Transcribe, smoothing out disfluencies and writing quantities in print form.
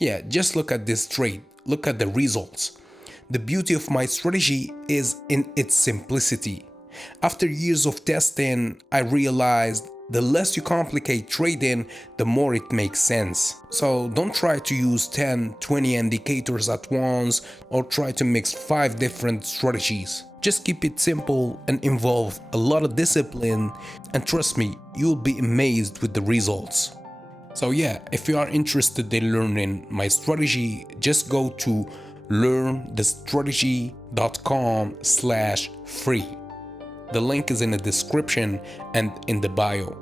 Yeah, just look at this trade, look at the results. The beauty of my strategy is in its simplicity. After years of testing, I realized the less you complicate trading, the more it makes sense. So don't try to use 10, 20 indicators at once or try to mix 5 different strategies. Just keep it simple and involve a lot of discipline, and trust me, you'll be amazed with the results. So yeah, if you are interested in learning my strategy, just go to learnthestrategy.com/free. The link is in the description and in the bio.